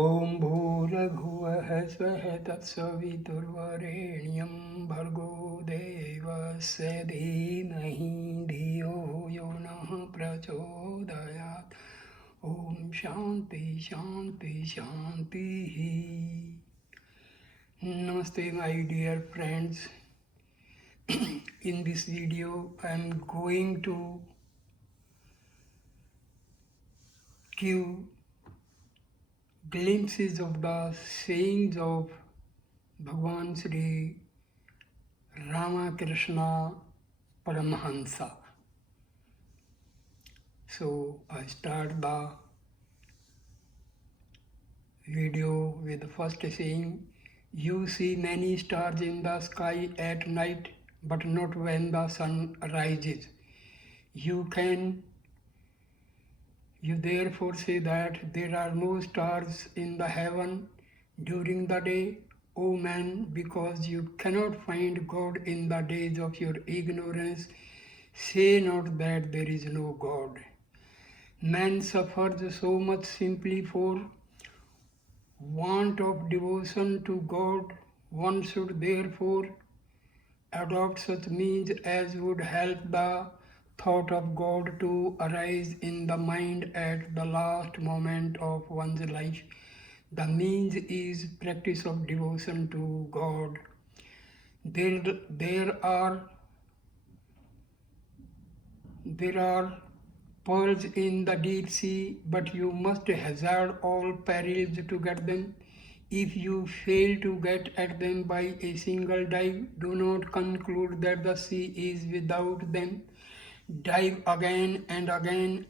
ॐ भूर्भुवः स्वः तत्सवितुर्वरेण्यं भर्गो देवस्य धीमहि धियो यो नः प्रचोदयात्। ॐ शान्ति शान्ति शान्तिः। Namaste my dear friends. In this video I am going to give glimpses of the sayings of Bhagwan Sri Ramakrishna Paramahansa. So I start the video with the first saying, you see many stars in the sky at night, but not when the sun rises. You therefore say that there are no stars in the heaven during the day, O man, because you cannot find God in the days of your ignorance. Say not that there is no God. Man suffers so much simply for want of devotion to God. One should therefore adopt such means as would help the thought of God to arise in the mind at the last moment of one's life. The means is practice of devotion to God. There are pearls in the deep sea, but you must hazard all perils to get them. If you fail to get at them by a single dive, do not conclude that the sea is without them. Dive again,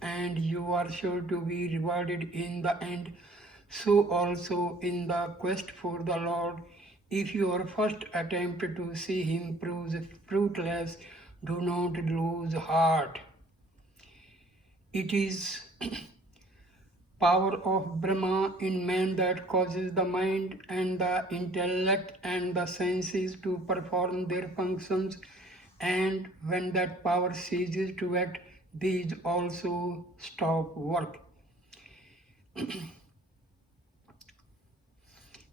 and you are sure to be rewarded in the end. So also in the quest for the Lord, if your first attempt to see Him proves fruitless, do not lose heart. It is power of Brahma in man that causes the mind and the intellect and the senses to perform their functions, and when that power ceases to act, these also stop work.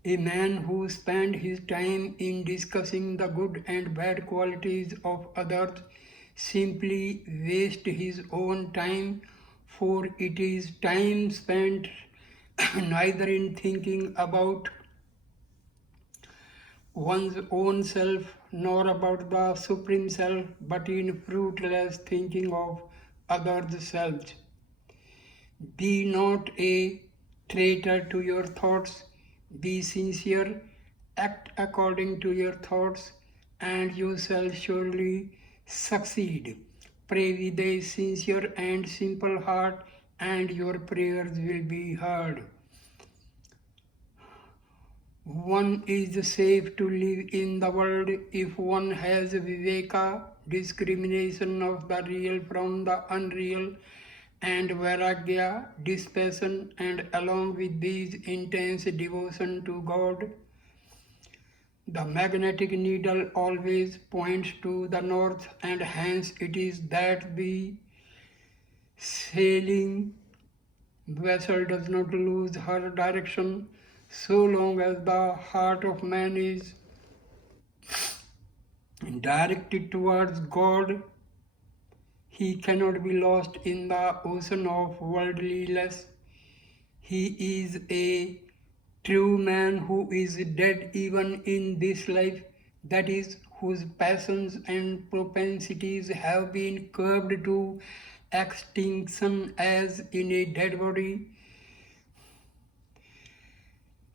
A man who spends his time in discussing the good and bad qualities of others simply wastes his own time, for it is time spent neither in thinking about one's own self nor about the Supreme Self, but in fruitless thinking of others' selves. Be not a traitor to your thoughts, be sincere, act according to your thoughts, and you shall surely succeed. Pray with a sincere and simple heart, and your prayers will be heard. One is safe to live in the world if one has viveka, discrimination of the real from the unreal, and vairagya, dispassion, and along with these intense devotion to God. The magnetic needle always points to the north, and hence it is that the sailing vessel does not lose her direction. So long as the heart of man is directed towards God, he cannot be lost in the ocean of worldliness. He is a true man who is dead even in this life, that is, whose passions and propensities have been curbed to extinction as in a dead body.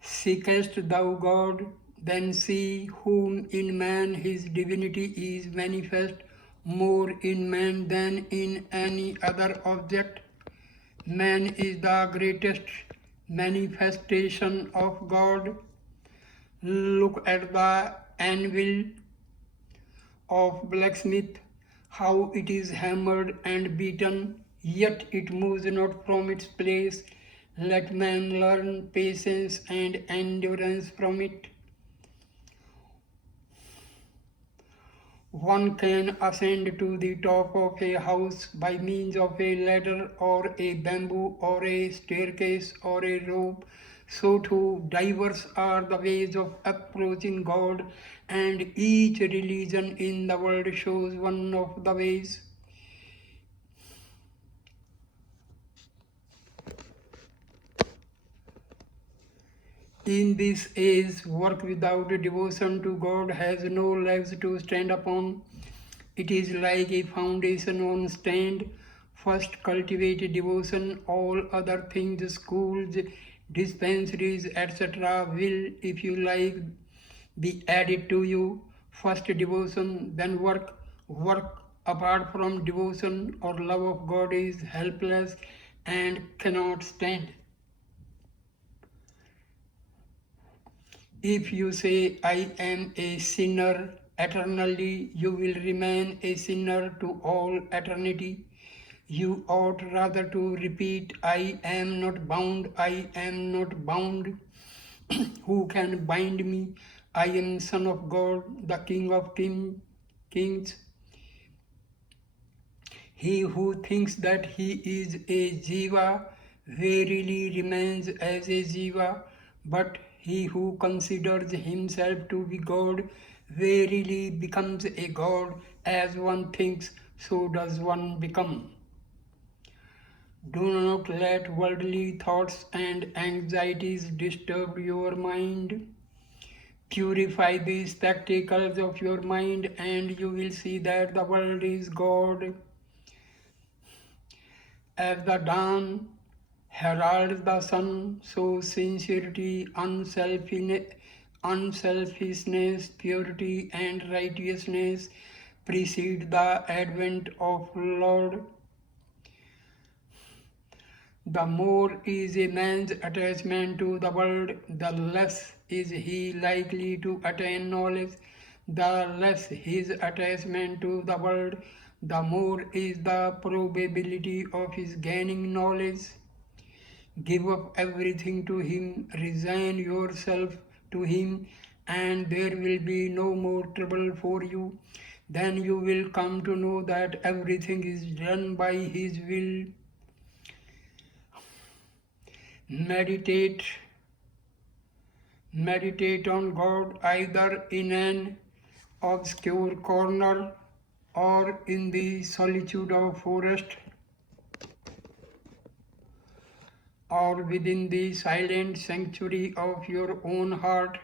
Seekest thou God, then see whom in man his divinity is manifest, more in man than in any other object. Man is the greatest manifestation of God. Look at the anvil of blacksmith, how it is hammered and beaten, yet it moves not from its place. Let man learn patience and endurance from it. One can ascend to the top of a house by means of a ladder or a bamboo or a staircase or a rope, So too diverse are the ways of approaching God, and each religion in the world shows one of the ways. In this age, work without devotion to God has no legs to stand upon. It is like a foundation on stand. First cultivate devotion, all other things, schools, dispensaries, etc. will, if you like, be added to you. First devotion, then work. Work apart from devotion or love of God is helpless and cannot stand. If you say, I am a sinner eternally, you will remain a sinner to all eternity. You ought rather to repeat, I am not bound, I am not bound. Who can bind me? I am Son of God, the King of kings. He who thinks that he is a jiva verily remains as a jiva, but he who considers himself to be God verily becomes a God. As one thinks, so does one become. Do not let worldly thoughts and anxieties disturb your mind. Purify the spectacles of your mind, and you will see that the world is God. As the dawn heralds the sun, so sincerity, unselfishness, purity, and righteousness precede the advent of Lord. The more is a man's attachment to the world, the less is he likely to attain knowledge. The less his attachment to the world, the more is the probability of his gaining knowledge. Give up everything to him, resign yourself to him, and there will be no more trouble for you. Then you will come to know that everything is done by his will. Meditate on God either in an obscure corner or in the solitude of forest or within the silent sanctuary of your own heart.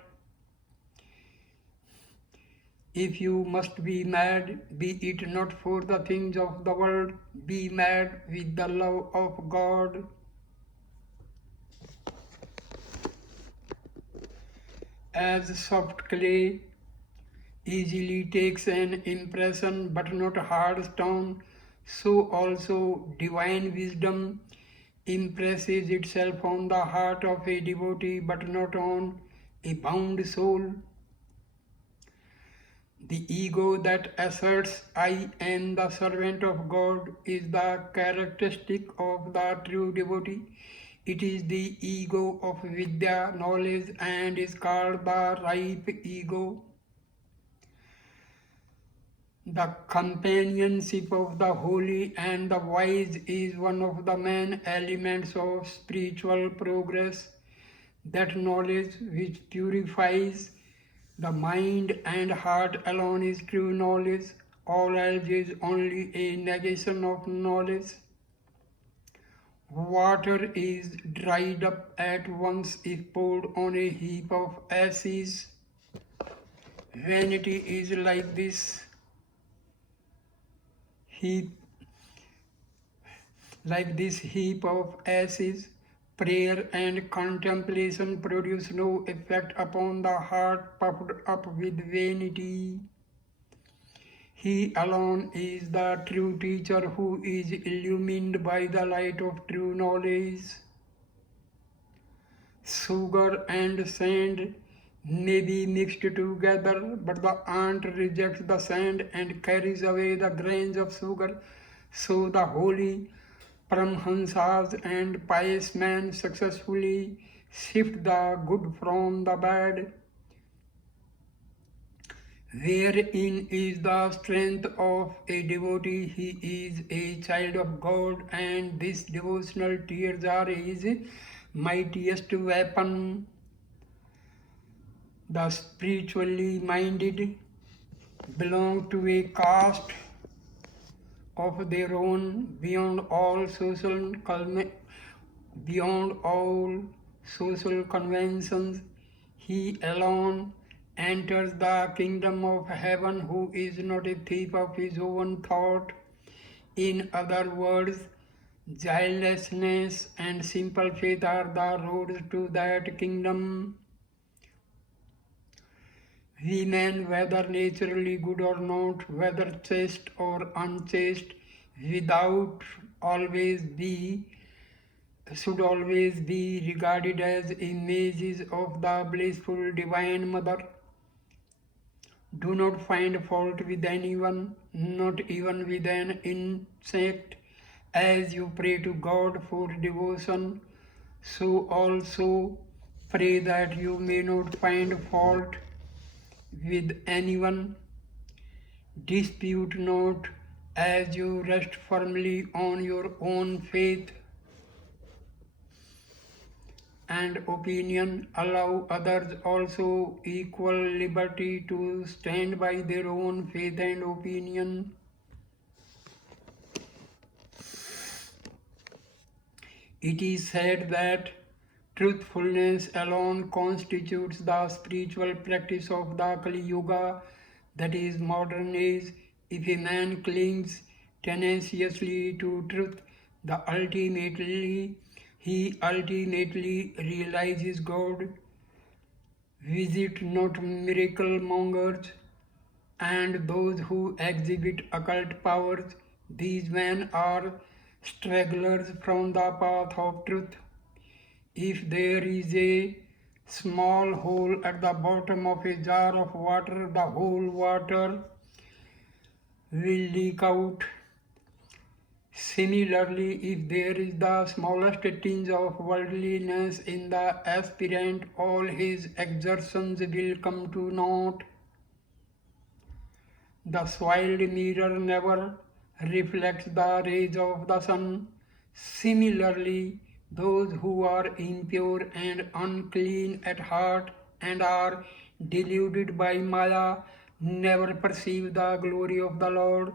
If you must be mad, be it not for the things of the world, be mad with the love of God. As soft clay easily takes an impression but not hard stone, so also divine wisdom impresses itself on the heart of a devotee but not on a bound soul. The ego that asserts, I am the servant of God, is the characteristic of the true devotee. It is the ego of Vidya, knowledge, and is called the ripe ego. The companionship of the holy and the wise is one of the main elements of spiritual progress. That knowledge which purifies the mind and heart alone is true knowledge. All else is only a negation of knowledge. Water is dried up at once if poured on a heap of ashes. Vanity is like this heap of ashes. Prayer and contemplation produce no effect upon the heart puffed up with vanity. He alone is the true teacher who is illumined by the light of true knowledge. Sugar and sand may be mixed together, but the ant rejects the sand and carries away the grains of sugar. So the holy Paramahansas and pious men successfully sift the good from the bad. Wherein is the strength of a devotee? He is a child of God, and these devotional tears are his mightiest weapon. The spiritually minded belong to a caste of their own beyond all social conventions. He alone enters the kingdom of heaven who is not a thief of his own thought. In other words, childlessness and simple faith are the roads to that kingdom. We men, whether naturally good or not, whether chaste or unchaste, without always be should always be regarded as images of the blissful Divine Mother. Do not find fault with anyone, not even with an insect, as you pray to God for devotion. So also pray that you may not find fault with anyone. Dispute not, as you rest firmly on your own faith and opinion. Allow others also equal liberty to stand by their own faith and opinion. It is said that truthfulness alone constitutes the spiritual practice of the Kali Yuga, that is modern age. If a man clings tenaciously to truth, he ultimately realizes God. Visit not miracle mongers and those who exhibit occult powers. These men are stragglers from the path of truth. If there is a small hole at the bottom of a jar of water, the whole water will leak out. Similarly, if there is the smallest tinge of worldliness in the aspirant, all his exertions will come to naught. The soiled mirror never reflects the rays of the sun. Similarly, those who are impure and unclean at heart and are deluded by Maya never perceive the glory of the Lord,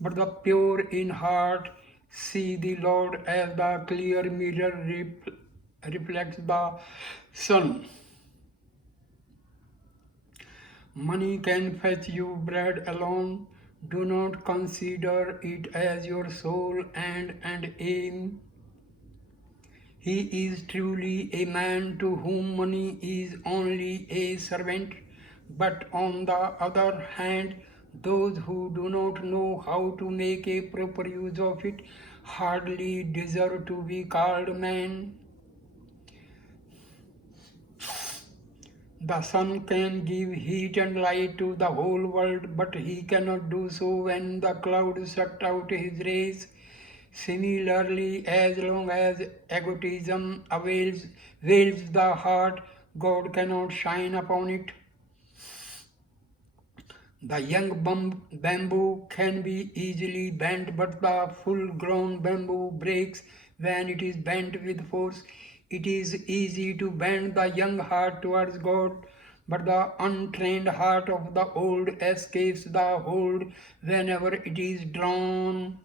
but the pure in heart see the Lord as the clear mirror reflects the sun. Money can fetch you bread alone. Do not consider it as your sole end and aim. He is truly a man to whom money is only a servant. But on the other hand, those who do not know how to make a proper use of it hardly deserve to be called men. The sun can give heat and light to the whole world, but he cannot do so when the clouds shut out his rays. Similarly, as long as egotism veils the heart, God cannot shine upon it. The young bamboo can be easily bent, but the full-grown bamboo breaks when it is bent with force. It is easy to bend the young heart towards God, but the untrained heart of the old escapes the hold whenever it is drawn.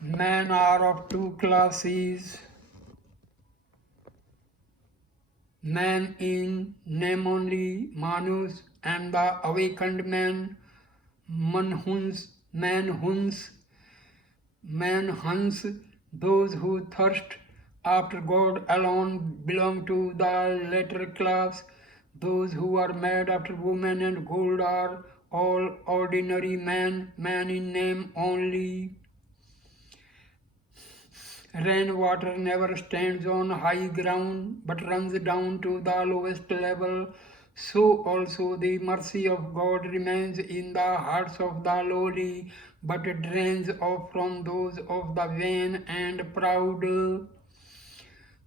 Men are of two classes. Man in name only, Manus, and the awakened man, Manhuns. Those who thirst after God alone belong to the latter class. Those who are mad after women and gold are all ordinary men, man in name only. Rainwater never stands on high ground but runs down to the lowest level. So also the mercy of God remains in the hearts of the lowly, but drains off from those of the vain and proud.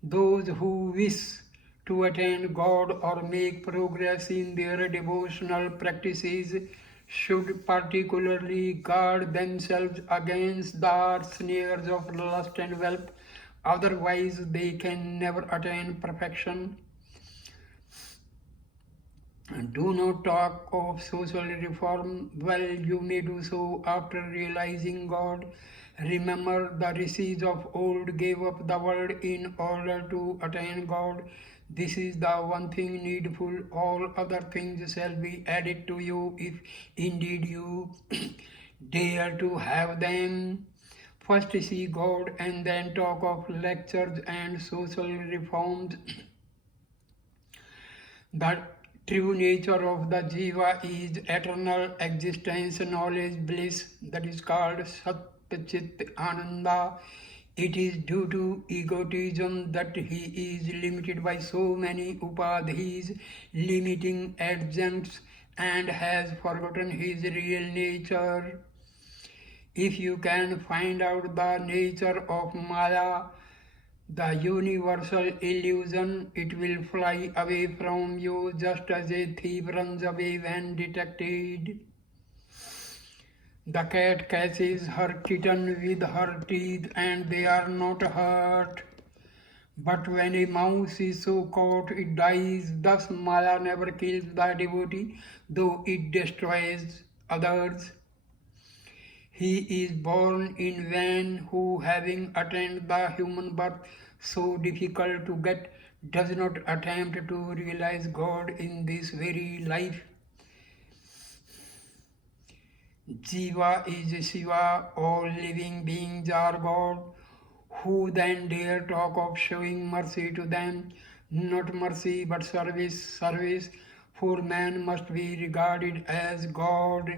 Those who wish to attain God or make progress in their devotional practices should particularly guard themselves against the snares of lust and wealth. Otherwise, they can never attain perfection. Do not talk of social reform. Well, you may do so after realizing God. Remember, the rishis of old gave up the world in order to attain God. This is the one thing needful. All other things shall be added to you if indeed you dare to have them. First see God and then talk of lectures and social reforms. The true nature of the jiva is eternal existence, knowledge, bliss, that is called Sat Chit Ananda. It is due to egotism that he is limited by so many upadhis, limiting adjuncts, and has forgotten his real nature. If you can find out the nature of Maya, the universal illusion, it will fly away from you just as a thief runs away when detected. The cat catches her kitten with her teeth and they are not hurt. But when a mouse is so caught, it dies. Thus, Maya never kills the devotee, though it destroys others. He is born in vain who, having attained the human birth so difficult to get, does not attempt to realize God in this very life. Jiva is Shiva, all living beings are God. Who then dare talk of showing mercy to them? Not mercy but service, service, for man must be regarded as God.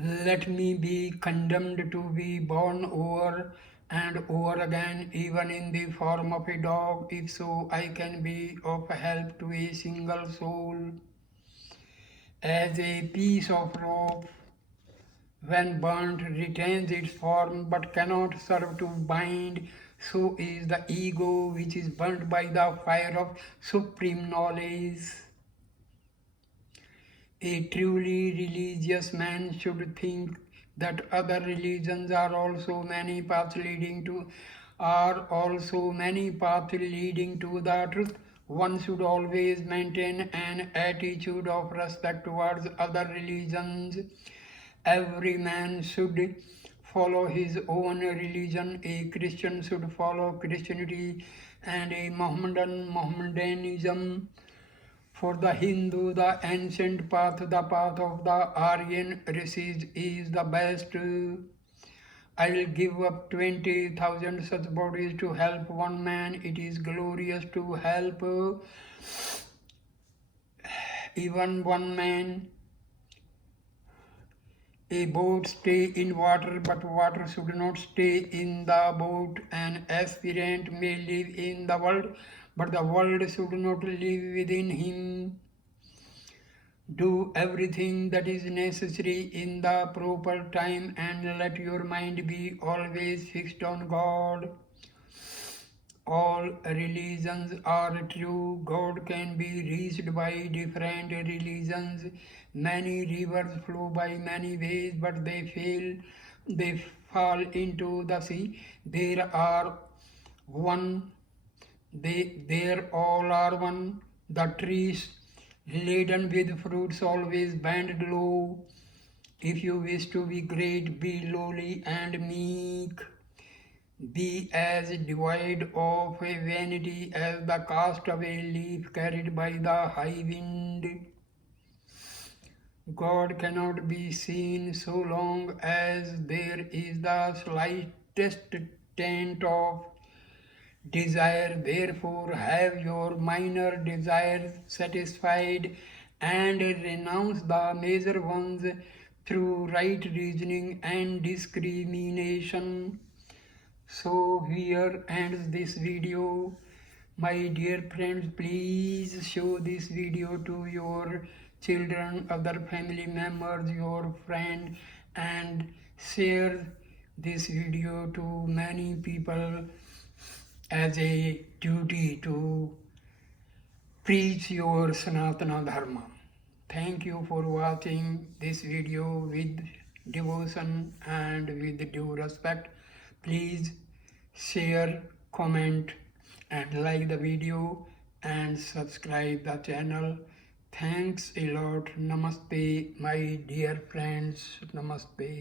Let me be condemned to be born over and over again, even in the form of a dog, if so I can be of help to a single soul. As a piece of rope, when burnt, retains its form but cannot serve to bind, so is the ego which is burnt by the fire of supreme knowledge. A truly religious man should think that other religions are also many paths leading to the truth. One should always maintain an attitude of respect towards other religions. Every man should follow his own religion. A Christian should follow Christianity and a Mohammedan Mohammedanism. For the Hindu, the ancient path, the path of the Aryan rishis is the best. I will give up 20,000 such bodies to help one man. It is glorious to help even one man. A boat stay in water, but water should not stay in the boat. An aspirant may live in the world, but the world should not live within him. Do everything that is necessary in the proper time and let your mind be always fixed on God. All religions are true. God can be reached by different religions. Many rivers flow by many ways, but they fall into the sea. There all are one. The trees laden with fruits always bend low. If you wish to be great, be lowly and meek. Be as devoid of a vanity as the cast of a leaf carried by the high wind. God cannot be seen so long as there is the slightest taint of desire. Therefore, have your minor desires satisfied and renounce the major ones through right reasoning and discrimination. So here ends this video. My dear friends, please show this video to your children, other family members, your friend, and share this video to many people as a duty to preach your Sanatana Dharma. Thank you for watching this video with devotion and with due respect. Please share, comment and like the video and subscribe the channel. Thanks a lot. Namaste, my dear friends. Namaste.